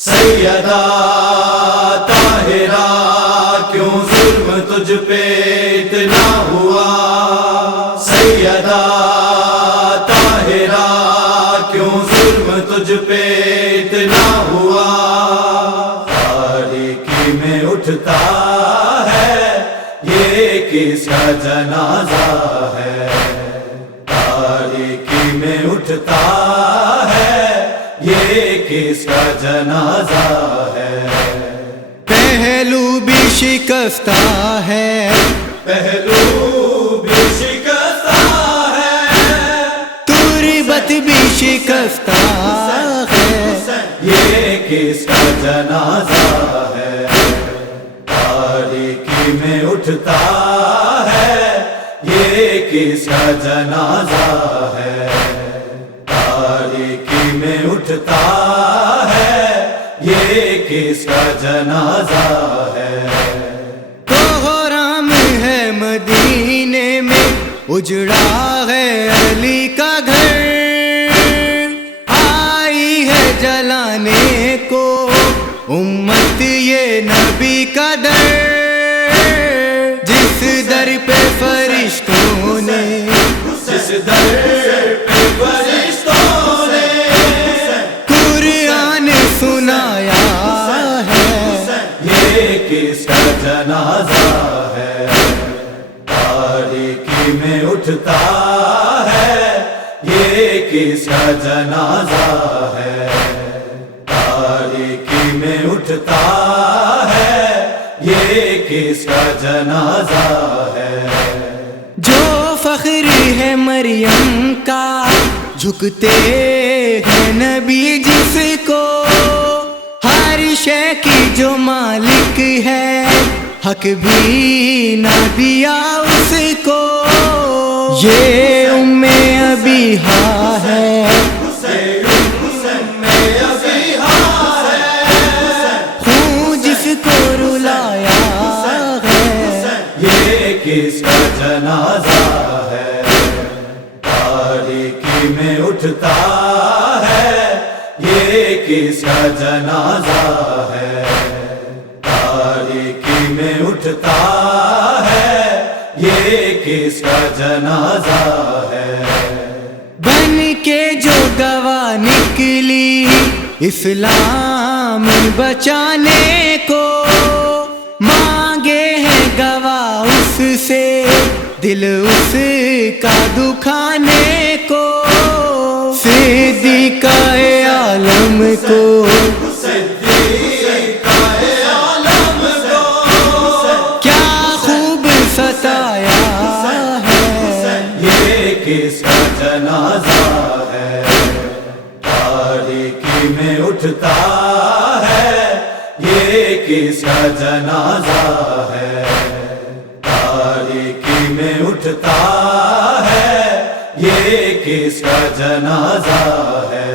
سیدہ طاہرہ کیوں ظلم تجھ پہ اتنا ہوا، سیدہ طاہرہ کیوں ظلم تجھ پہ اتنا ہوا، تاریکی میں اٹھتا ہے یہ کس کا جنازہ ہے، تاریکی میں اٹھتا ہے یہ کس کا جنازہ ہے، پہلو بھی شکستہ ہے، پہلو بھی شکستہ ہے، تربت بھی شکستہ ہے، یہ کس کا جنازہ ہے، تاریکی میں اٹھتا ہے یہ کس کا جنازہ ہے، تاریکی میں اٹھتا ہے یہ کس کا جنازہ ہے، کوہرام ہے مدینے میں، اجڑا ہے علی کا گھر، آئی ہے جلانے کو امت یہ نبی کا در، جس در پہ فرشتوں نے، جس در پہ فرشتوں نے قرآن سنایا ہے، یہ کس کا جنازہ ہے، تاریکی میں اٹھتا ہے یہ کس کا جنازہ ہے، تاریکی میں اٹھتا ہے یہ کس کا جنازہ ہے، جو فخر ہے مریم کا جھکتے ہیں نبی جس کو، ہر شے کی جو مالک ہے حق بھی نہ دیا اس کو، یہ ام ابیہا ہے، خون جس کو رلایا ہے، یہ کس کا جنازہ ہے، تاریکی میں اٹھتا ہے یہ کس کا جنازہ ہے، تاریکی میں اٹھتا ہے یہ کس کا جنازہ ہے، بن کے جو گواہ نکلی اسلام بچانے کو، مانگے ہیں گواہ اس سے دل اس کا دکھانے کو، صدیقہ عالم کو، کیا خوب ستایا ہے، یہ کس کا جنازہ ہے، تاریکی میں اٹھتا ہے یہ کس کا جنازہ ہے، تاریکی میں اٹھتا ہے یہ کس کا جنازہ ہے،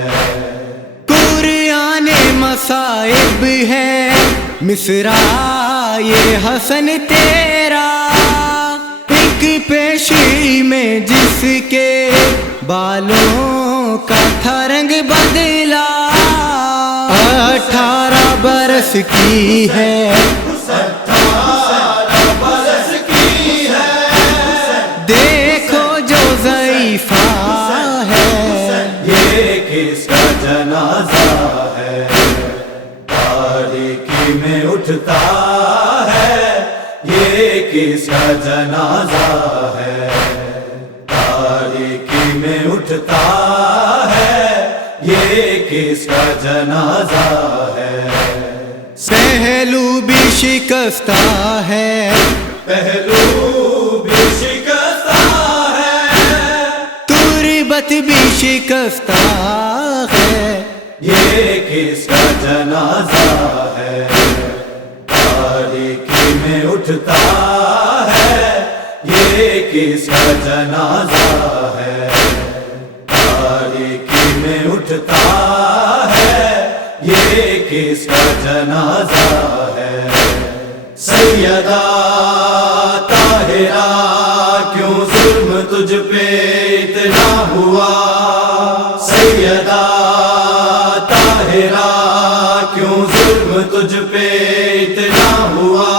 قرآن مصائب ہے مصرع یہ حسن تیرا، ایک پیشی میں جس کے بالوں کا تھا رنگ بدلا، 18 برس کی ہے، 18 برس کی ہے، دیکھو جو ضعیفہ ہے، یہ کس کا جنازہ ہے، تاریکی میں اٹھتا ہے یہ کس کا جنازہ ہے، تاریکی میں اٹھتا ہے یہ کس کا جنازہ ہے، پہلو بھی شکستہ ہے، پہلو بھی شکستہ ہے، تربت بھی شکستہ ہے، یہ کس کا جنازہ ہے، تاریکی میں اٹھتا ہے یہ کس کا جنازہ ہے، تاریکی میں اٹھتا ہے یہ کس کا جنازہ ہے، سیدہ طاہرہ کیوں ظلم تجھ پہ اتنا ہوا، سیدہ طاہرہ کیوں ہوا